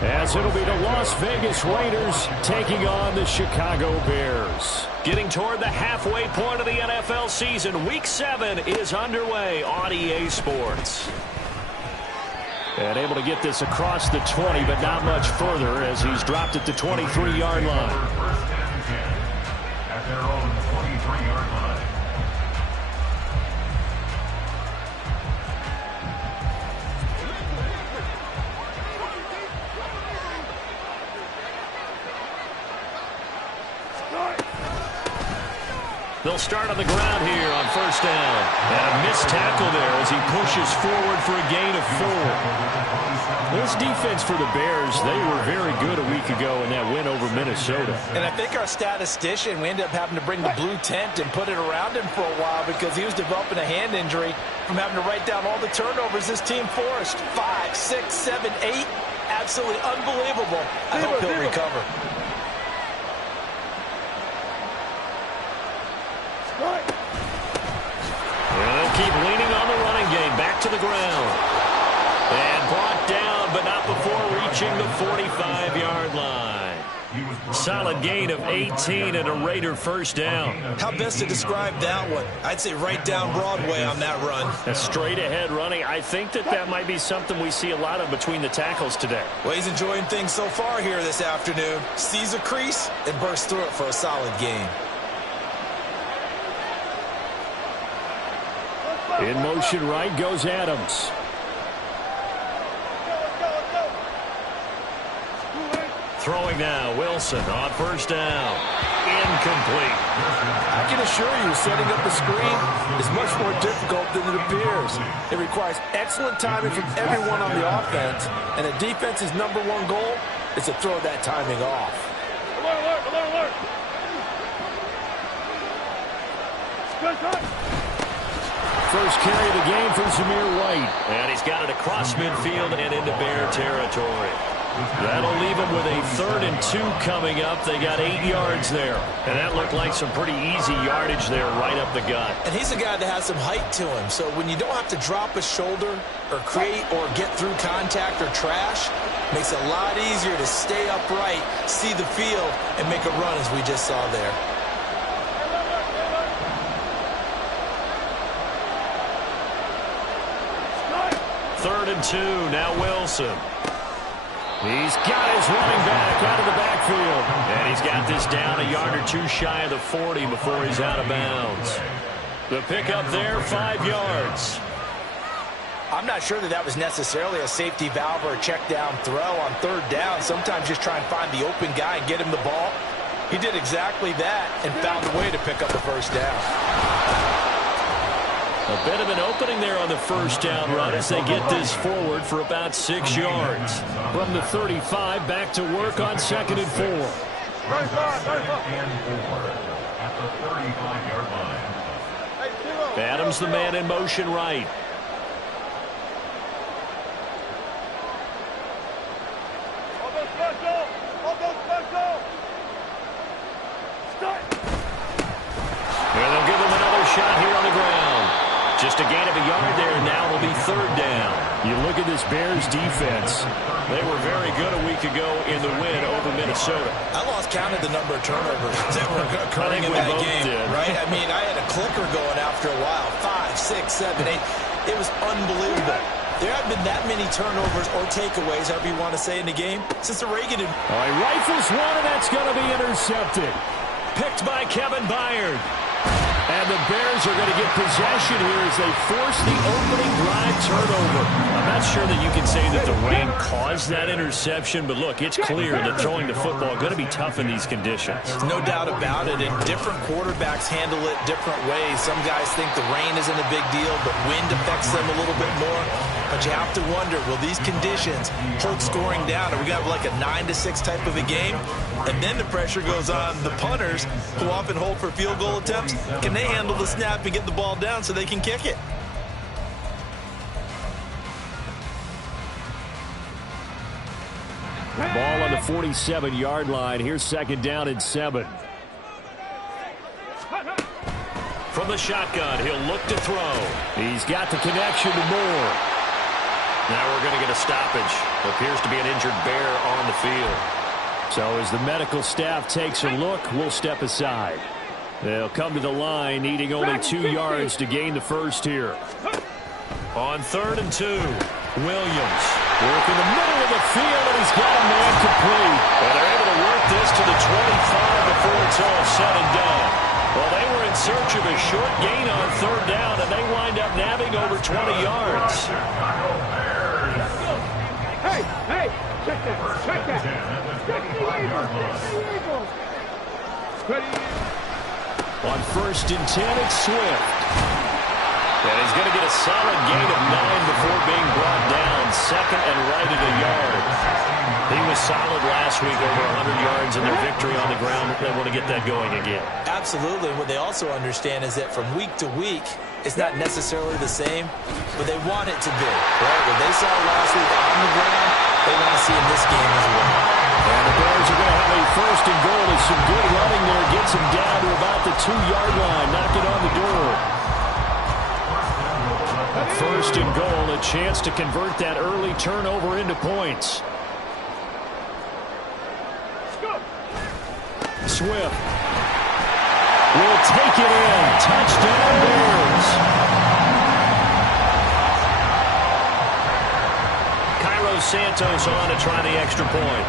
As it'll be the Las Vegas Raiders taking on the Chicago Bears. Getting toward the halfway point of the NFL season, Week 7 is underway on EA Sports. And able to get this across the 20, but not much further as he's dropped it to 23-yard line. At their own 23-yard line. They'll start on the ground here on first down. And a missed tackle there as he pushes forward for a gain of 4. This defense for the Bears, they were very good a week ago in that win over Minnesota. And I think our statistician, we ended up having to bring the blue tent and put it around him for a while because he was developing a hand injury from having to write down all the turnovers this team forced. 5, 6, 7, 8. Absolutely unbelievable. I hope he'll recover. They'll keep leaning on the running game. Back to the ground. And brought down, but not before reaching the 45-yard line. Solid gain of 18 and a Raider first down. How best to describe that one? I'd say right down Broadway on that run. A straight-ahead running. I think that might be something we see a lot of between the tackles today. Well, he's enjoying things so far here this afternoon. Sees a crease and bursts through it for a solid gain. In motion right goes Adams. Throwing now, Wilson on first down. Incomplete. I can assure you, setting up a screen is much more difficult than it appears. It requires excellent timing from everyone on the offense, and the defense's #1 goal is to throw that timing off. Alert, alert, alert, alert. Good time. First carry of the game for Zamir White. And he's got it across midfield and into Bear territory. That'll leave him with a 3rd and 2 coming up. They got 8 yards there. And that looked like some pretty easy yardage there right up the gut. And he's a guy that has some height to him. So when you don't have to drop a shoulder or create or get through contact or trash, makes it a lot easier to stay upright, see the field, and make a run as we just saw there. 3rd and 2, now Wilson. He's got his running back out of the backfield. And he's got this down a yard or 2 shy of the 40 before he's out of bounds. The pickup there, 5 yards. I'm not sure that was necessarily a safety valve or a check down throw on 3rd down. Sometimes just try and find the open guy and get him the ball. He did exactly that and found a way to pick up the first down. A bit of an opening there on the first down run as they get this forward for about 6 yards. From the 35, back to work on 2nd and 4. At the 35-yard line. Adams, the man in motion right. And they'll give him another shot here on the ground. Just a gain of a yard there, and now it'll be 3rd down. You look at this Bears defense. They were very good a week ago in the win over Minnesota. I lost count of the number of turnovers that were occurring in that game, right? I mean, I had a clicker going after a while. 5, 6, 7, 8. It was unbelievable. There haven't been that many turnovers or takeaways, however you want to say, in the game since the Reagan. All right, rifles one, and that's going to be intercepted. Picked by Kevin Byard. And the Bears are going to get possession here as they force the opening drive turnover. I'm not sure that you can say that the rain caused that interception, but look, it's clear that throwing the football is going to be tough in these conditions. No doubt about it, and different quarterbacks handle it different ways. Some guys think the rain isn't a big deal, but wind affects them a little bit more. But you have to wonder, will these conditions hold scoring down? Are we going to have like a 9-6 type of a game? And then the pressure goes on the punters, who often hold for field goal attempts. Can they handle the snap and get the ball down so they can kick it? Ball on the 47-yard line. Here's 2nd down and 7. From the shotgun, he'll look to throw. He's got the connection to Moore. Now we're going to get a stoppage. Appears to be an injured bear on the field. So as the medical staff takes a look, we'll step aside. They'll come to the line, needing only 2 yards to gain the first here. On 3rd and 2, Williams working the middle of the field, and he's got a man complete. And they're able to work this to the 25 before it's all said and done. Well, they were in search of a short gain on 3rd down, and they wind up nabbing over 20 yards. Hey, check that. Check the Eagles. Ready. On 1st and 10, it's Swift. And he's going to get a solid gain of 9 before being brought down. 2nd and right at a yard. He was solid last week, over 100 yards in their victory on the ground. They want to get that going again. Absolutely. What they also understand is that from week to week, it's not necessarily the same, but they want it to be. Right? What they saw last week on the ground, they want to see in this game as well. And the Bears are going to have a 1st and goal. There's some good running there. Gets him down to about the 2-yard line. Knocking on the door. 1st and goal. A chance to convert that early turnover into points. Swift will take it in. Touchdown Bears. Cairo Santos on to try the extra point.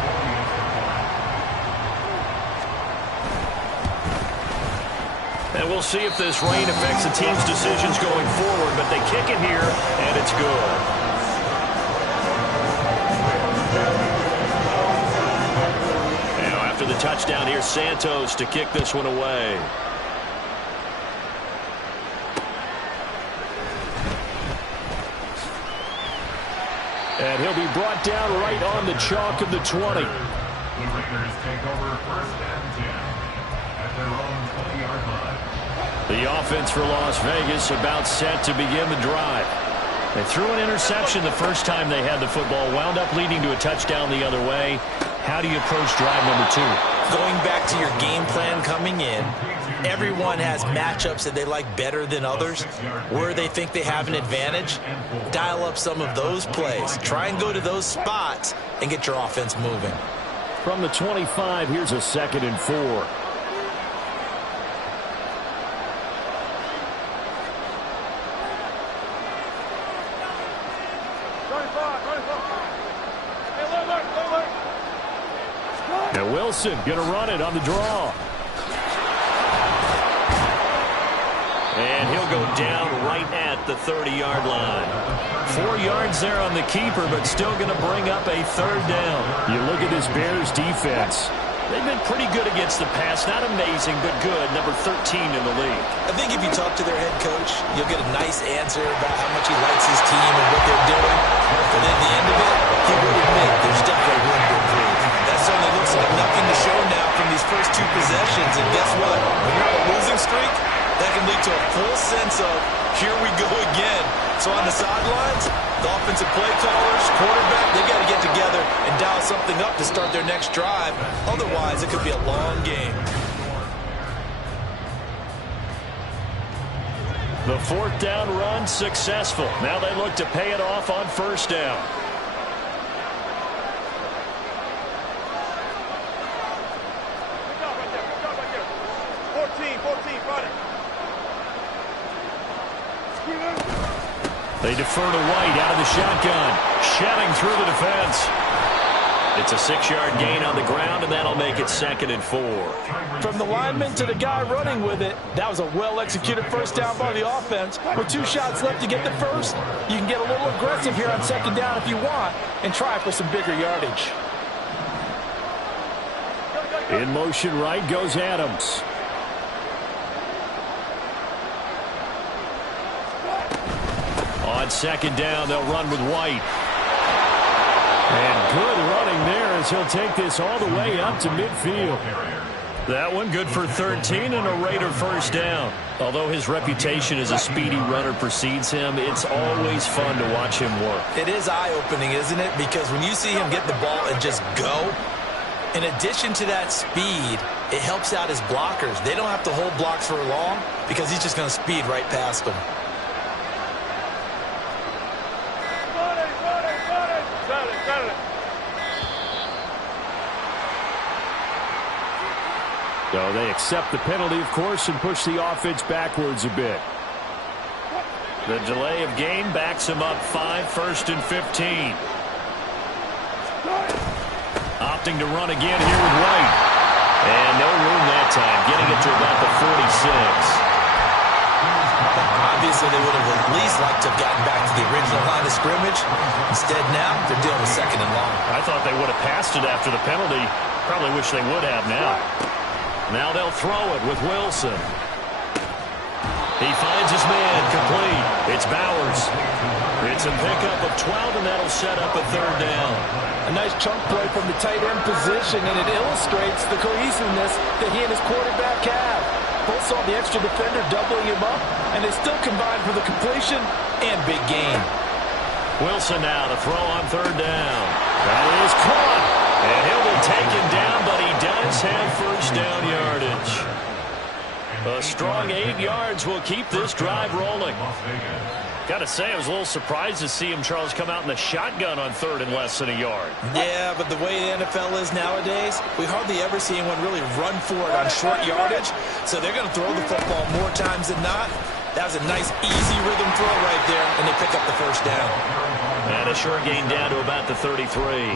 And we'll see if this rain affects the team's decisions going forward, but they kick it here, and it's good. Now, after the touchdown, here's Santos to kick this one away. And he'll be brought down right on the chalk of the 20. The Raiders take over 1st and 10 at their own 20-yard line. The offense for Las Vegas about set to begin the drive. They threw an interception the first time they had the football, wound up leading to a touchdown the other way. How do you approach drive number 2? Going back to your game plan coming in, everyone has matchups that they like better than others, where they think they have an advantage. Dial up some of those plays. Try and go to those spots and get your offense moving. From the 25, here's a 2nd and 4. Now Wilson going to run it on the draw. And he'll go down right at the 30-yard line. 4 yards there on the keeper, but still going to bring up a 3rd down. You look at this Bears defense. They've been pretty good against the pass. Not amazing, but good. Number 13 in the league. I think if you talk to their head coach, you'll get a nice answer about how much he likes his team and what they're doing. But at the end of it, he would admit there's definitely room to improve. That certainly looks like nothing to show now from these first 2 possessions. And guess what? When you're on a losing streak, that can lead to a full sense of, here we go again. So on the sidelines, the offensive play callers, quarterback, they got to get together and dial something up to start their next drive. Otherwise, it could be a long game. The 4th down run successful. Now they look to pay it off on 1st down. Good job right there. 14, run it. They defer to White out of the shotgun. Shelling through the defense. It's a 6-yard gain on the ground, and that'll make it 2nd and 4. From the lineman to the guy running with it, that was a well-executed 1st down by the offense. With 2 shots left to get the first, you can get a little aggressive here on 2nd down if you want and try for some bigger yardage. In motion right goes Adams. On 2nd down, they'll run with White. And good running there as he'll take this all the way up to midfield. That one good for 13 and a Raider 1st down. Although his reputation as a speedy runner precedes him, it's always fun to watch him work. It is eye-opening, isn't it? Because when you see him get the ball and just go, in addition to that speed, it helps out his blockers. They don't have to hold blocks for long because he's just going to speed right past them. So they accept the penalty, of course, and push the offense backwards a bit. The delay of game backs him up 5, 1st and 15. Opting to run again here with White. And no room that time, getting it to about the 46. Obviously, they would have at least liked to have gotten back to the original line of scrimmage. Instead, now they're dealing with 2nd and long. I thought they would have passed it after the penalty. Probably wish they would have now. Now they'll throw it with Wilson. He finds his man complete. It's Bowers. It's a pickup of 12, and that'll set up a 3rd down. A nice chunk play from the tight end position, and it illustrates the cohesiveness that he and his quarterback have. Both saw the extra defender doubling him up, and they still combined for the completion and big gain. Wilson now to throw on 3rd down. That is caught, and he'll be taken down, but he does have 1st down yardage. A strong 8 yards will keep this drive rolling. Got to say, I was a little surprised to see him, Charles, come out in the shotgun on 3rd and less than a yard. Yeah, but the way the NFL is nowadays, we hardly ever see anyone really run for it on short yardage. So they're going to throw the football more times than not. That was a nice, easy rhythm throw right there, and they pick up the 1st down. And a short gain down to about the 33.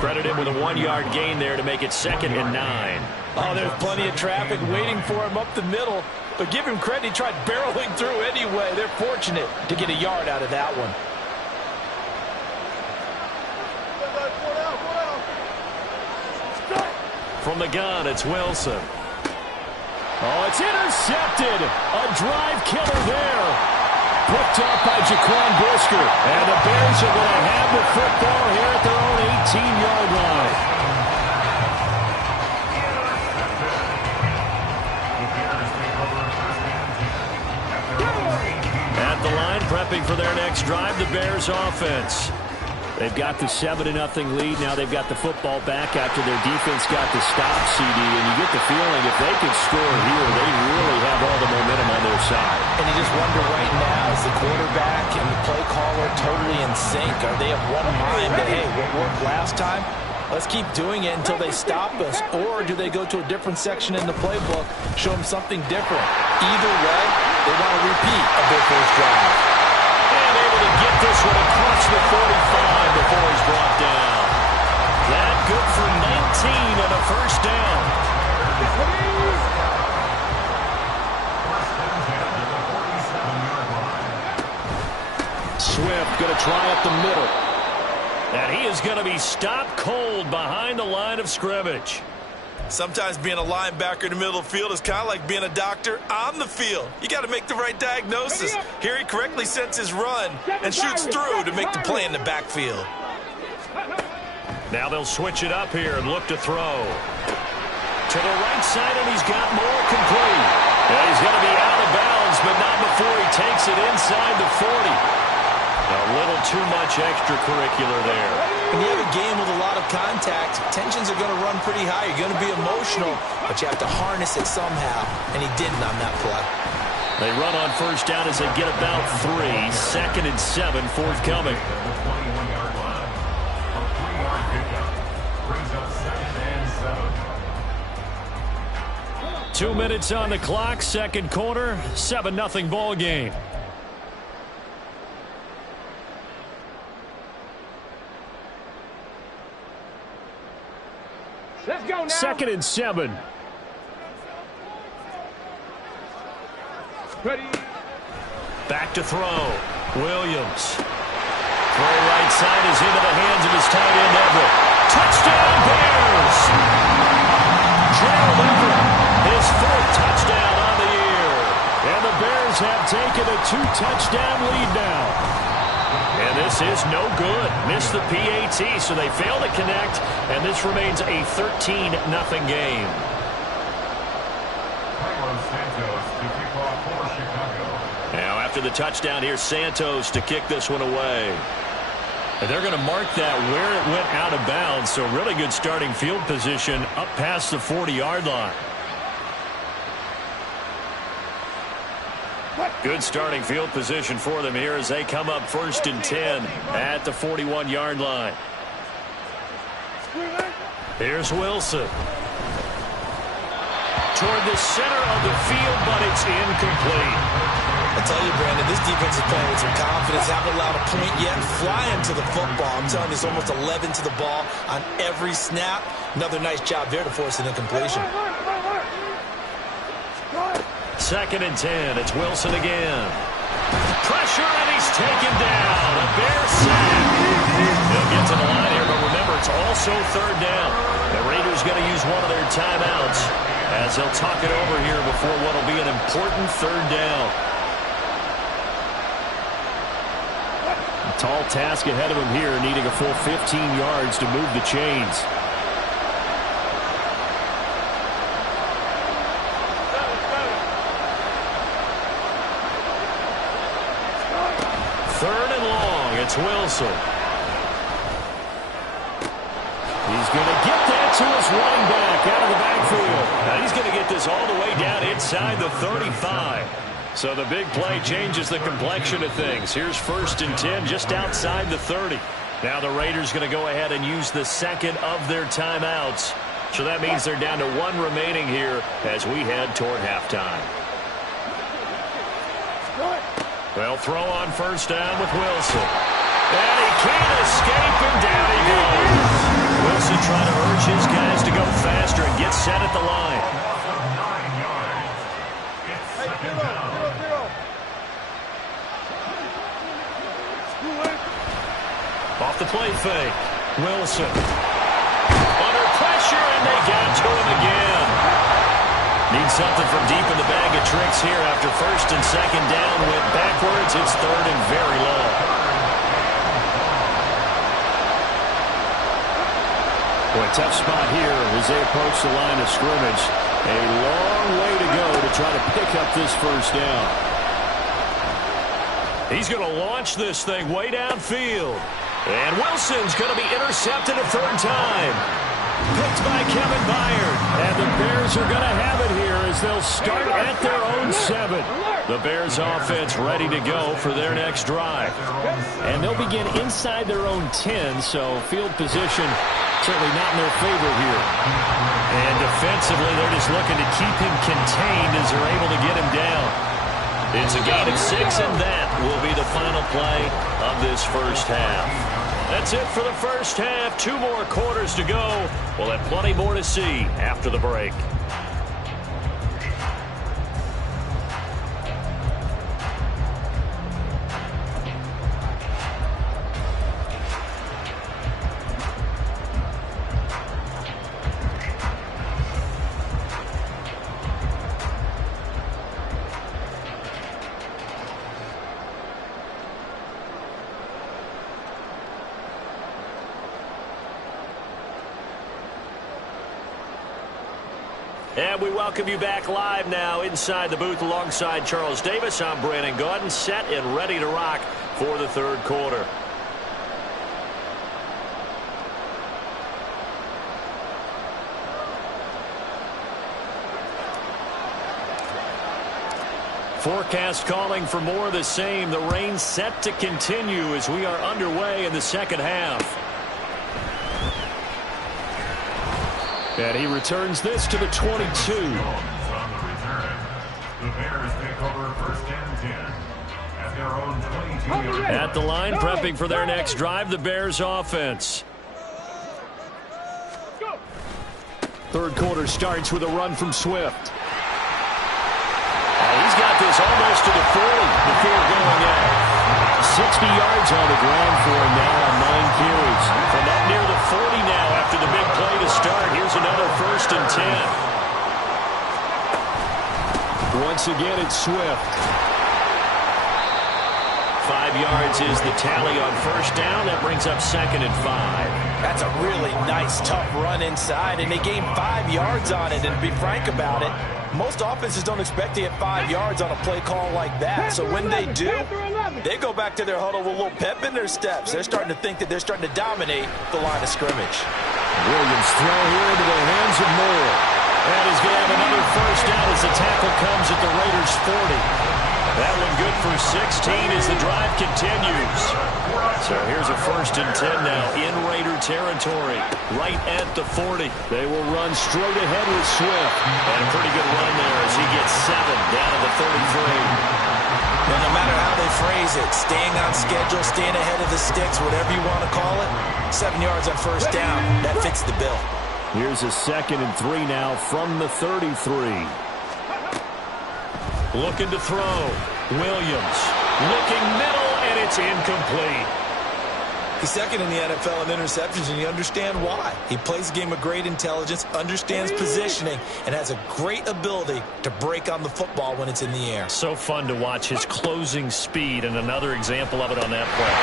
Credit him with a 1-yard gain there to make it 2nd and 9. Oh, there's plenty of traffic waiting for him up the middle. But give him credit, he tried barreling through anyway. They're fortunate to get a yard out of that one. From the gun, it's Wilson. Oh, it's intercepted. A drive killer there. Picked up by Jaquan Brisker. And the Bears are going to have the football here at their own 18-yard line. At the line, prepping for their next drive, the Bears offense. They've got the 7-0 lead. Now they've got the football back after their defense got the stop, CD. And you get the feeling if they could score here, they really have all the momentum on their side. And you just wonder right now, is the quarterback and the play caller totally in sync? Are they of one mind that, hey, what worked last time? Let's keep doing it until they stop us. Or do they go to a different section in the playbook, show them something different? Either way, they want a repeat of their first drive. And able to get this one across the 45 before he's brought down. That good for 19 and a 1st down. Swift going to try up the middle. And he is going to be stopped cold behind the line of scrimmage. Sometimes being a linebacker in the middle of the field is kind of like being a doctor on the field. You got to make the right diagnosis. Here he correctly sets his run and shoots through to make the play in the backfield. Now they'll switch it up here and look to throw. To the right side, and he's got more complete. And he's going to be out of bounds, but not before he takes it inside the 40. A little too much extracurricular there. When you have a game with a lot of contact, tensions are going to run pretty high. You're going to be emotional, but you have to harness it somehow, and he didn't on that play. They run on 1st down as they get about 3. 2nd and 7 forthcoming. 2 minutes on the clock, 2nd quarter, 7-0 ball game. Let's go now. 2nd and 7. Ready. Back to throw. Williams. Throw right side is into the hands of his tight end Everett. Touchdown Bears! Gerald Everett, his 4th touchdown on the year. And the Bears have taken a 2-touchdown lead now. And this is no good. Missed the PAT, so they fail to connect, and this remains a 13-0 game. Now, after the touchdown, here's Santos to kick this one away. And they're going to mark that where it went out of bounds, so really good starting field position up past the 40-yard line. Good starting field position for them here as they come up 1st and 10 at the 41-yard line. Here's Wilson. toward the center of the field, but it's incomplete. I tell you, Brandon, this defense is playing with some confidence. Haven't allowed a point yet. Flying to the football. I'm telling you, it's almost 11 to the ball on every snap. Another nice job there to force an incompletion. 2nd and 10. It's Wilson again. Pressure, and he's taken down. A Bear sack. He'll get to the line here, but remember, it's also 3rd down. The Raiders going to use one of their timeouts as they'll talk it over here before what will be an important 3rd down. A tall task ahead of him here, needing a full 15 yards to move the chains. It's Wilson. He's going to get that to his running back out of the backfield. Now he's going to get this all the way down inside the 35. So the big play changes the complexion of things. Here's 1st and 10 just outside the 30. Now the Raiders going to go ahead and use the 2nd of their timeouts. So that means they're down to 1 remaining here as we head toward halftime. They'll throw on 1st down with Wilson. And he can't escape, and down he goes. Wilson trying to urge his guys to go faster and get set at the line. Off the play fake. Wilson. Under pressure, and they got to him again. Need something from deep in the bag of tricks here after 1st and 2nd down. Went backwards. It's 3rd and very long. Boy, tough spot here as they approach the line of scrimmage. A long way to go to try to pick up this 1st down. He's going to launch this thing way downfield. And Wilson's going to be intercepted a 3rd time. Picked by Kevin Byard. And the Bears are going to have it here as they'll start at their own 7. The Bears offense ready to go for their next drive. And they'll begin inside their own 10, so field position certainly not in their favor here. And defensively, they're just looking to keep him contained as they're able to get him down. It's a gain of 6, and that will be the final play of this 1st half. That's it for the 1st half. 2 more quarters to go. We'll have plenty more to see after the break. And we welcome you back live now inside the booth alongside Charles Davis. I'm Brandon Gaudin, set and ready to rock for the 3rd quarter. Forecast calling for more of the same. The rain set to continue as we are underway in the 2nd half. And he returns this to the 22. On the return, the Bears take over 1st and 10 at their own 22-yard line. At the line, prepping for their next drive, the Bears offense. 3rd quarter starts with a run from Swift. He's got this almost to the 40 before going out. 60 yards on the ground for him now on 9 carries. From up near the 40 now after the big play to start. Here's another 1st and 10. Once again, it's Swift. 5 yards is the tally on 1st down. That brings up 2nd and 5. That's a really nice, tough run inside, and they gained 5 yards on it. And to be frank about it, most offenses don't expect to get 5 yards on a play call like that. So when they do, they go back to their huddle with a little pep in their steps. They're starting to think that they're starting to dominate the line of scrimmage. Williams throw here into the hands of Moore. And he's going to have another 1st down as the tackle comes at the Raiders' 40. That one good for 16 as the drive continues. So here's a 1st and 10 now in Raider territory, right at the 40. They will run straight ahead with Swift. And a pretty good run there as he gets 7 down to the 33. And no matter how they phrase it, staying on schedule, staying ahead of the sticks, whatever you want to call it, 7 yards on 1st down, that fits the bill. Here's a 2nd and 3 now from the 33. Looking to throw. Williams looking middle, and it's incomplete. He's 2nd in the NFL in interceptions, and you understand why. He plays a game of great intelligence, understands positioning, and has a great ability to break on the football when it's in the air. So fun to watch his closing speed, and another example of it on that play.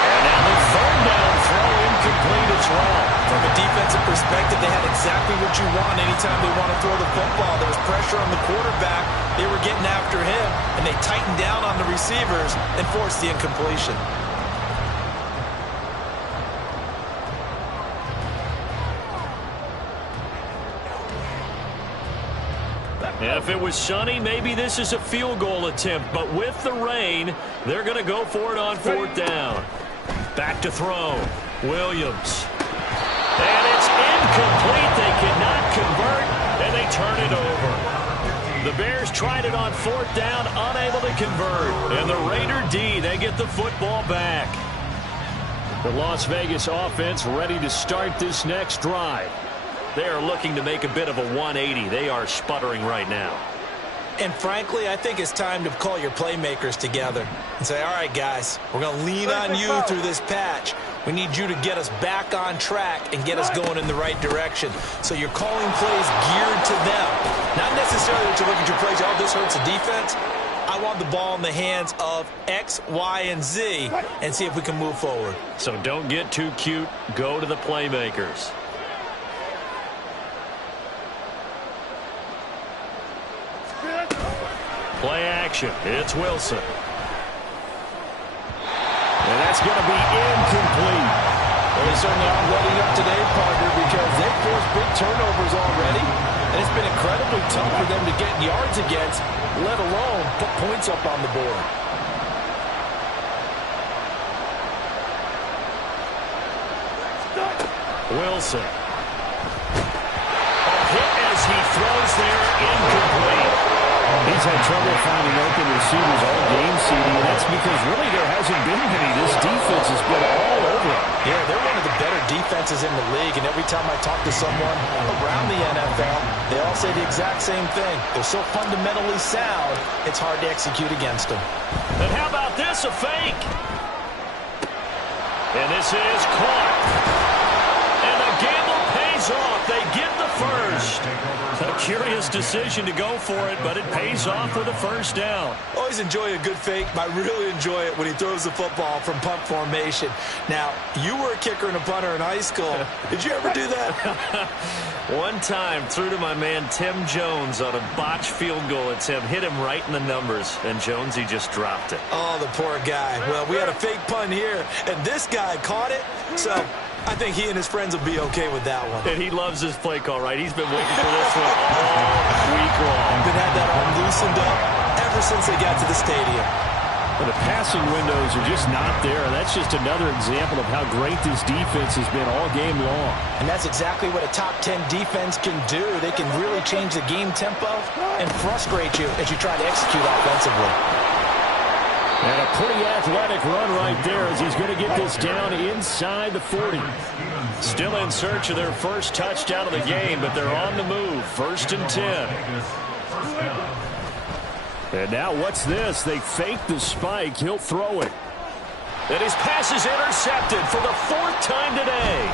And now the 3rd down throw incomplete as well. From a defensive perspective, they had exactly what you want anytime they want to throw the football. There was pressure on the quarterback. They were getting after him, and they tightened down on the receivers and forced the incompletion. If it was sunny, maybe this is a field goal attempt. But with the rain, they're going to go for it on 4th down. Back to throw. Williams. And it's incomplete. They cannot convert, and they turn it over. The Bears tried it on 4th down, unable to convert. And the Raider D, they get the football back. The Las Vegas offense ready to start this next drive. They are looking to make a bit of a 180. They are sputtering right now. And frankly, I think it's time to call your playmakers together and say, all right, guys, we're going to lean on you through this patch. We need you to get us back on track and get us going in the right direction. So you're calling plays geared to them. Not necessarily that you look at your plays, oh, this hurts the defense. I want the ball in the hands of X, Y, and Z and see if we can move forward. So don't get too cute. Go to the playmakers. Play action. It's Wilson. And that's going to be incomplete. Well, they certainly aren't letting up today, partner, because they've forced big turnovers already. And it's been incredibly tough for them to get yards against, let alone put points up on the board. Wilson. A hit as he throws there, incomplete. He's had trouble finding open receivers all game, CD, and that's because really there hasn't been many. This defense has been all over him. Yeah, they're one of the better defenses in the league, and every time I talk to someone around the NFL, they all say the exact same thing. They're so fundamentally sound, it's hard to execute against them. And how about this, a fake? And this is caught. And the gamble pays off. They get the first. A curious decision to go for it, but it pays off with a 1st down. Always enjoy a good fake, but I really enjoy it when he throws the football from punt formation. Now, you were a kicker and a punter in high school. Did you ever do that? One time, threw to my man Tim Jones on a botched field goal attempt. Hit him right in the numbers, and Jonesy just dropped it. Oh, the poor guy. Well, we had a fake punt here, and this guy caught it, so I think he and his friends will be okay with that one. And he loves his play call, right? He's been waiting for this one all week long. Been had that arm loosened up ever since they got to the stadium. Well, the passing windows are just not there. That's just another example of how great this defense has been all game long. And that's exactly what a top 10 defense can do. They can really change the game tempo and frustrate you as you try to execute offensively. And a pretty athletic run right there as he's going to get this down inside the 40. Still in search of their first touchdown of the game, but they're on the move. 1st and 10. And now what's this? They fake the spike. He'll throw it. And his pass is intercepted for the 4th time today.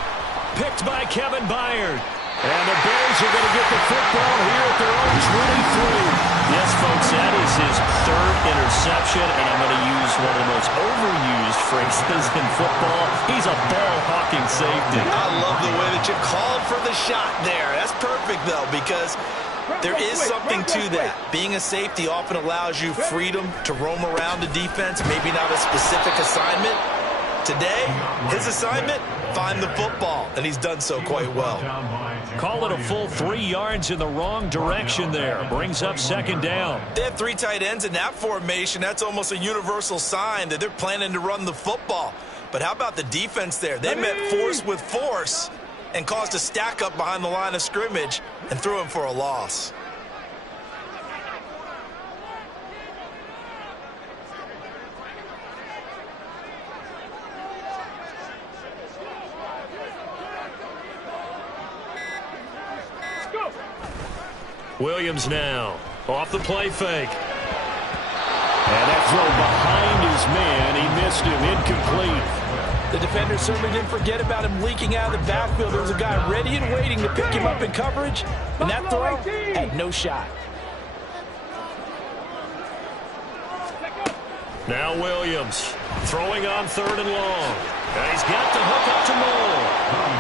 Picked by Kevin Byard. And the Bears are going to get the football here at their own 23. Yes, folks, that is his 3rd interception, and I'm going to use one of the most overused phrases in football. He's a ball-hawking safety. I love the way that you called for the shot there. That's perfect, though, because there is something to that. Being a safety often allows you freedom to roam around the defense, maybe not a specific assignment. Today, his assignment, find find the football, and he's done so quite well. Call it a full 3 yards in the wrong direction there. Brings up second down. They have 3 tight ends in that formation. That's almost a universal sign that they're planning to run the football. But how about the defense there? They met force with force and caused a stack up behind the line of scrimmage and threw him for a loss. Williams now off the play fake. And that throw behind his man. He missed him. Incomplete. The defender certainly didn't forget about him leaking out of the backfield. There was a guy ready and waiting to pick him up in coverage. And that throw had no shot. Now Williams throwing on 3rd and long. And he's got the hook up to Moore.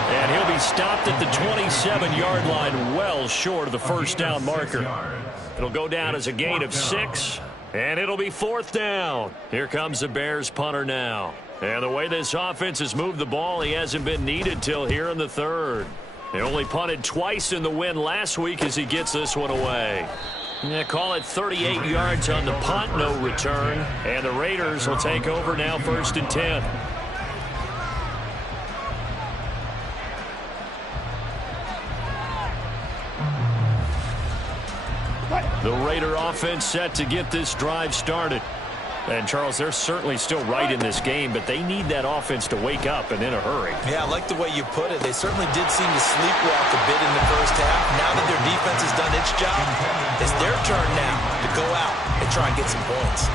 And he'll be stopped at the 27-yard line, well short of the first down marker. It'll go down as a gain of 6, and it'll be 4th down. Here comes the Bears punter now. And the way this offense has moved the ball, he hasn't been needed till here in the 3rd. They only punted twice in the win last week as he gets this one away. Yeah, call it 38 yards on the punt, no return. And the Raiders will take over now 1st and 10. The Raider offense set to get this drive started. And, Charles, they're certainly still right in this game, but they need that offense to wake up and in a hurry. Yeah, I like the way you put it. They certainly did seem to sleepwalk a bit in the first half. Now that their defense has done its job, it's their turn now to go out and try and get some points.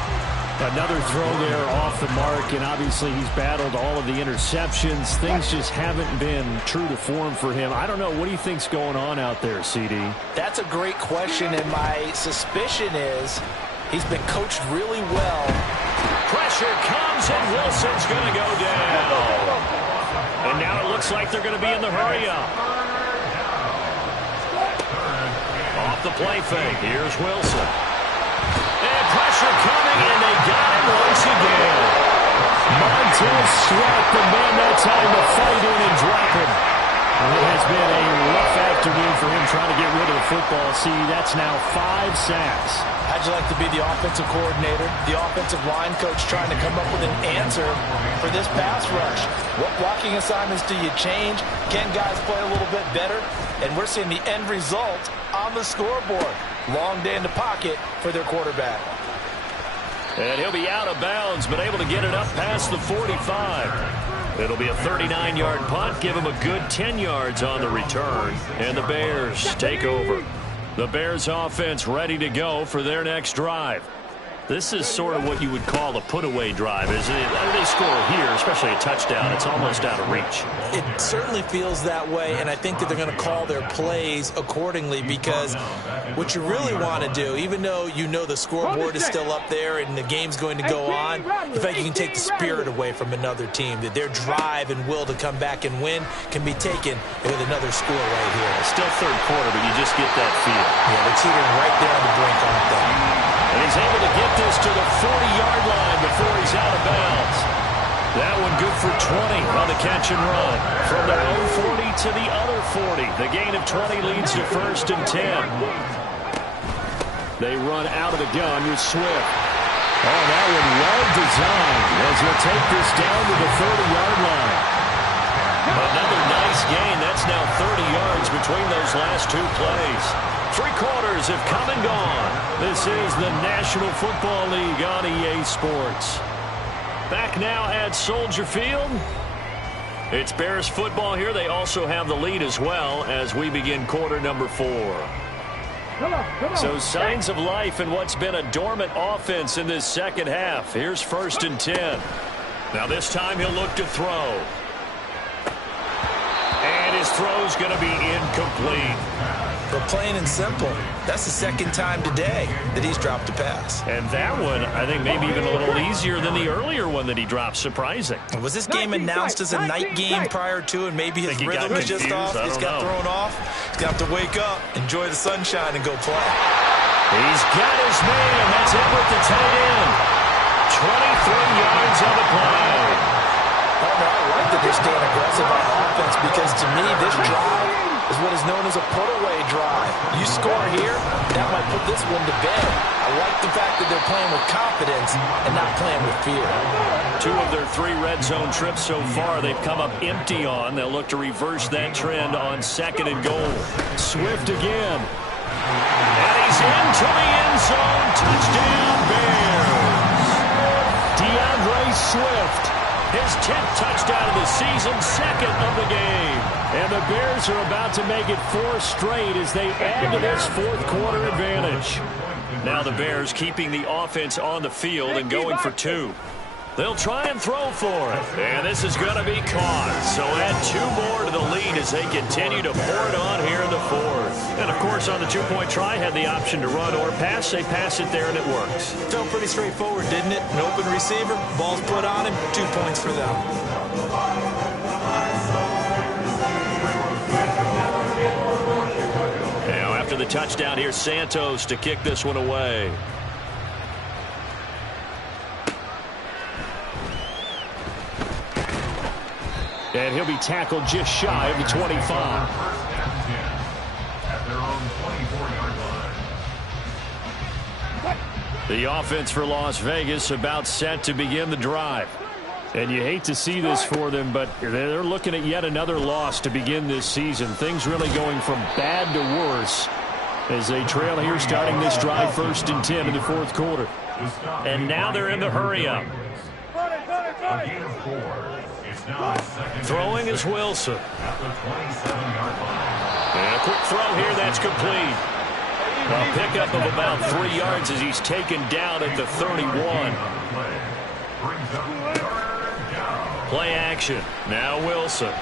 Another throw there off the mark, and obviously he's battled all of the interceptions. Things just haven't been true to form for him. I don't know. What do you think's going on out there, CD? That's a great question, and my suspicion is he's been coached really well. Pressure comes, and Wilson's going to go down. And now it looks like they're going to be in the hurry-up. Off the play fake. Here's Wilson. And pressure coming, and they got him once again. Montez Sweat, the man that time to fight in and drop him. And it has been a rough afternoon for him trying to get rid of the football. See, that's now 5 sacks. How'd you like to be the offensive coordinator, the offensive line coach trying to come up with an answer for this pass rush? What blocking assignments do you change? Can guys play a little bit better? And we're seeing the end result on the scoreboard. Long day in the pocket for their quarterback. And he'll be out of bounds, but able to get it up past the 45. It'll be a 39-yard punt, give him a good 10 yards on the return. And the Bears take over. The Bears offense ready to go for their next drive. This is sort of what you would call a put-away drive, isn't it? They score here, especially a touchdown. It's almost out of reach. It certainly feels that way, and I think that they're going to call their plays accordingly, because what you really want to do, even though you know the scoreboard is still up there and the game's going to go on, the fact you can take the spirit away from another team, that their drive and will to come back and win can be taken with another score right here. It's still 3rd quarter, but you just get that feel. Yeah, they're teetering right there on the brink, aren't they? And he's able to get this to the 40-yard line before he's out of bounds. That one good for 20 on the catch and run. From their own 40 to the other 40. The gain of 20 leads to 1st and 10. They run out of the gun with Swift. Oh, that one well designed as he'll take this down to the 30-yard line. Another nice gain. That's now 30 yards between those last 2 plays. 3 quarters have come and gone. This is the National Football League on EA Sports. Back now at Soldier Field. It's Bears football here. They also have the lead as well as we begin quarter number 4. So signs of life in what's been a dormant offense in this second half. Here's 1st and 10. Now this time he'll look to throw. And his throw's going to be incomplete. But plain and simple, that's the 2nd time today that he's dropped a pass. And that one, I think, maybe even a little easier than the earlier one that he dropped. Surprising. Was this game announced as a night game prior to, and maybe his rhythm was just off? He's got thrown off. He's got to wake up, enjoy the sunshine, and go play. He's got his man. That's Everett, the tight end. 23 yards on the play. Partner, I like that they're staying aggressive on offense because to me, this drive is what is known as a put-away drive. You score here, that might put this one to bed. I like the fact that they're playing with confidence and not playing with fear. 2 of their 3 red zone trips so far they've come up empty on. They'll look to reverse that trend on 2nd and goal. Swift again. And he's into the end zone. Touchdown, Bears. DeAndre Swift. His 10th touchdown of the season, 2nd of the game. And the Bears are about to make it 4 straight as they add to this 4th quarter advantage. Now the Bears keeping the offense on the field and going for 2. They'll try and throw for it. And this is going to be caught. So add 2 more to the lead as they continue to pour it on here in the 4th. And, of course, on the 2-point try, had the option to run or pass. They pass it there, and it works. Felt pretty straightforward, didn't it? An open receiver, ball's put on him, 2 points for them. Now, after the touchdown, here's Santos to kick this one away. And he'll be tackled just shy of the 25. At their own 24-yard line. The offense for Las Vegas about set to begin the drive. And you hate to see this for them, but they're looking at yet another loss to begin this season. Things really going from bad to worse as they trail here starting this drive 1st and 10 in the 4th quarter. And now they're in the hurry-up. A gain of 4. It's now 2nd. Throwing is Wilson. At the 27-yard line. And a quick throw here, that's complete. A pickup of about 3 yards as he's taken down at the 31. Play action. Now Wilson.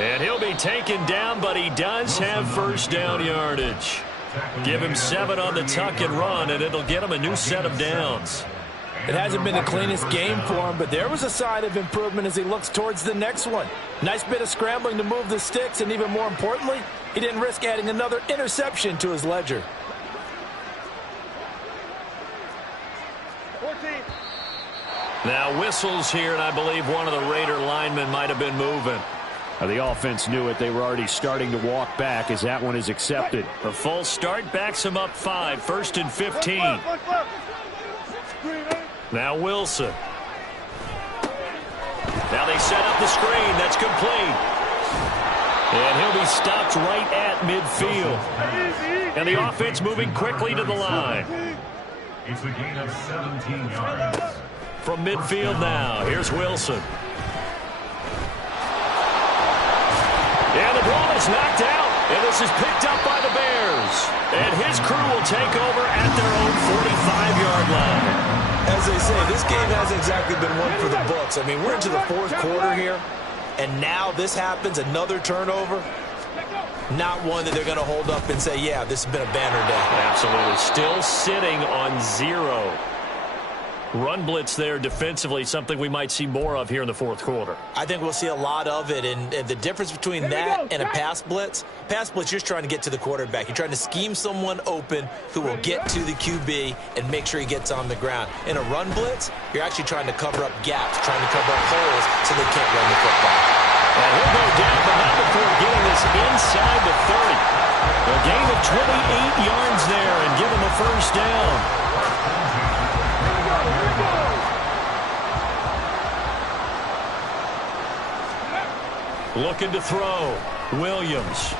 And he'll be taken down, but he does have 1st down yardage. Give him 7 on the tuck and run, and it'll get him a new set of downs. It hasn't been the cleanest game for him, but there was a sign of improvement as he looks towards the next one. Nice bit of scrambling to move the sticks, and even more importantly, he didn't risk adding another interception to his ledger. 14. Now whistles here, and I believe one of the Raider linemen might have been moving. The offense knew it. They were already starting to walk back as that one is accepted. The full start backs him up 5, 1st and 15. Now Wilson. Now they set up the screen. That's complete. And he'll be stopped right at midfield. And the offense moving quickly to the line. It's a gain of 17 yards. From midfield now, here's Wilson. And the ball is knocked out. And this is picked up by the Bears. And his crew will take over at their own 45-yard line. As they say, this game hasn't exactly been one for the books. I mean, we're into the 4th quarter here, and now this happens, another turnover. Not one that they're going to hold up and say, yeah, this has been a banner day. Absolutely. Still sitting on 0. Run blitz there defensively, something we might see more of here in the 4th quarter. I think we'll see a lot of it, and the difference between that and a pass blitz, you're just trying to get to the quarterback. You're trying to scheme someone open who will get to the QB and make sure he gets on the ground. In a run blitz, you're actually trying to cover up gaps, trying to cover up holes so they can't run the football. And he'll go down, but not before getting this inside the 30. A gain of 28 yards there and give him a 1st down. Looking to throw. Williams.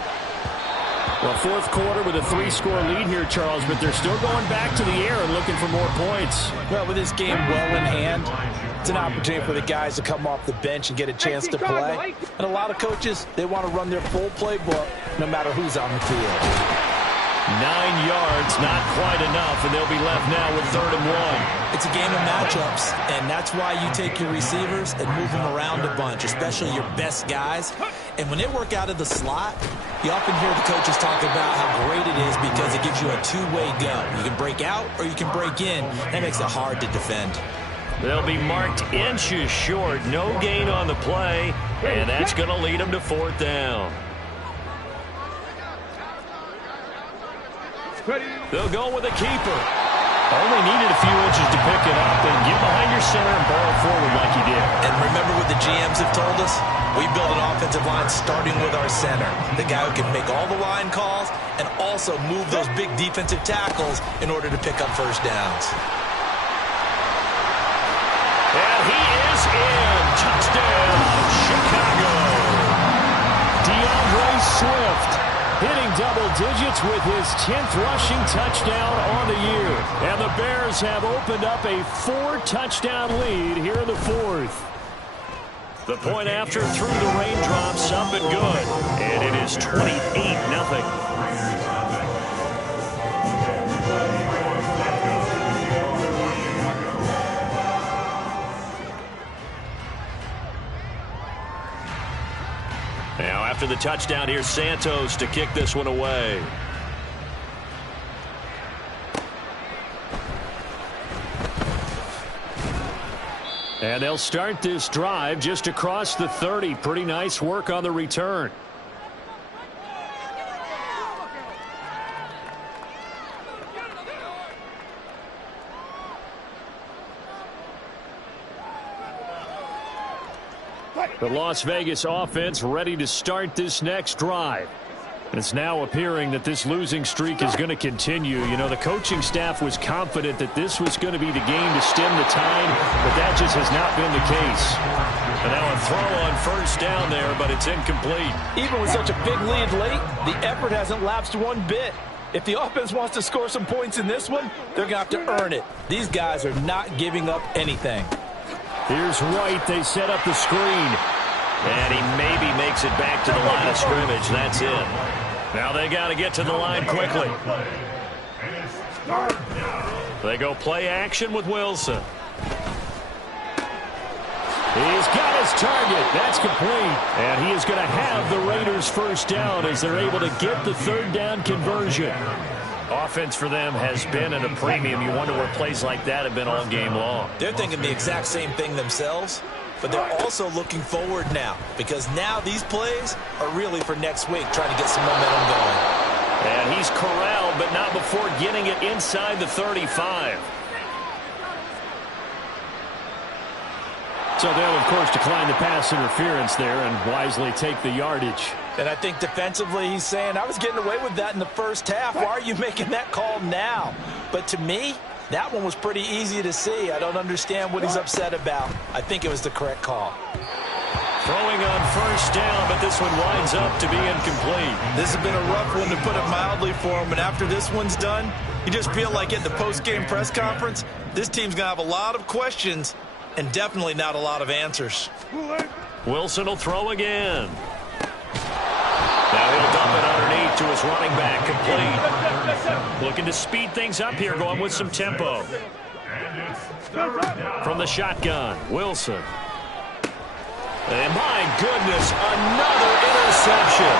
Well, 4th quarter with a 3-score lead here, Charles, but they're still going back to the air and looking for more points. Well, with this game well in hand, it's an opportunity for the guys to come off the bench and get a chance to play. And a lot of coaches, they want to run their full playbook no matter who's on the field. 9 yards, not quite enough, and they'll be left now with 3rd and 1. It's a game of matchups, and that's why you take your receivers and move them around a bunch, especially your best guys. And when they work out of the slot, you often hear the coaches talk about how great it is because it gives you a 2-way go. You can break out or you can break in. That makes it hard to defend. They'll be marked inches short. No gain on the play, and that's going to lead them to 4th down. They'll go with a keeper. Only needed a few inches to pick it up and get behind your center and barrel forward like he did. And remember what the GMs have told us? We build an offensive line starting with our center, the guy who can make all the line calls and also move those big defensive tackles in order to pick up first downs. And he is in. Touchdown, Chicago. DeAndre Swift hitting double digits with his 10th rushing touchdown on the year. And the Bears have opened up a 4-touchdown lead here in the fourth. The point after through the raindrops, up and good. And it is 28-0. Now, after the touchdown, here's Santos to kick this one away. And they'll start this drive just across the 30. Pretty nice work on the return. The Las Vegas offense ready to start this next drive. It's now appearing that this losing streak is going to continue. You know, the coaching staff was confident that this was going to be the game to stem the tide, but that just has not been the case. And now a throw on first down there, but it's incomplete. Even with such a big lead late, the effort hasn't lapsed one bit. If the offense wants to score some points in this one, they're going to have to earn it. These guys are not giving up anything. Here's White. They set up the screen. And he maybe makes it back to the line of scrimmage. That's it. Now they got to get to the line quickly. They go play action with Wilson. He's got his target. That's complete. And he is going to have the Raiders first down as they're able to get the third down conversion. Offense for them has been at a premium. You wonder where plays like that have been all game long. They're thinking the exact same thing themselves, but they're also looking forward now because now these plays are really for next week, trying to get some momentum going. And he's corralled, but not before getting it inside the 35. So they'll, of course, decline the pass interference there and wisely take the yardage. And I think defensively he's saying, I was getting away with that in the first half. Why are you making that call now? But to me, that one was pretty easy to see. I don't understand what he's upset about. I think it was the correct call. Throwing on first down, but this one winds up to be incomplete. This has been a rough one, to put it mildly, for him. And after this one's done, you just feel like at the post-game press conference, this team's going to have a lot of questions and definitely not a lot of answers. Wilson will throw again. Now he'll dump it underneath to his running back, complete. Looking to speed things up here, going with some tempo. From the shotgun, Wilson. And my goodness, another interception.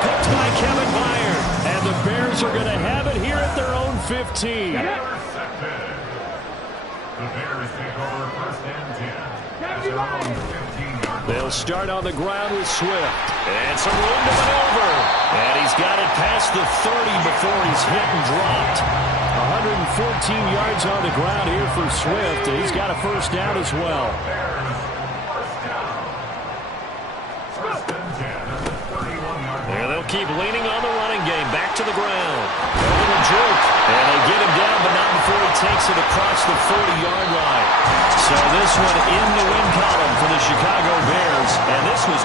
Picked by Kevin Byard. And the Bears are going to have it here at their own 15. The Bears take over first and 10. At their own 15-yard line. They'll start on the ground with Swift. And some room to maneuver. And he's got it past the 30 before he's hit and dropped. 114 yards on the ground here for Swift. And he's got a first down as well. And they'll keep leaning on the running game. Back to the ground. A little jerk. And they get him down, but not before he takes it across the 40-yard line. So this one in the win column for the Chicago Bears. And this was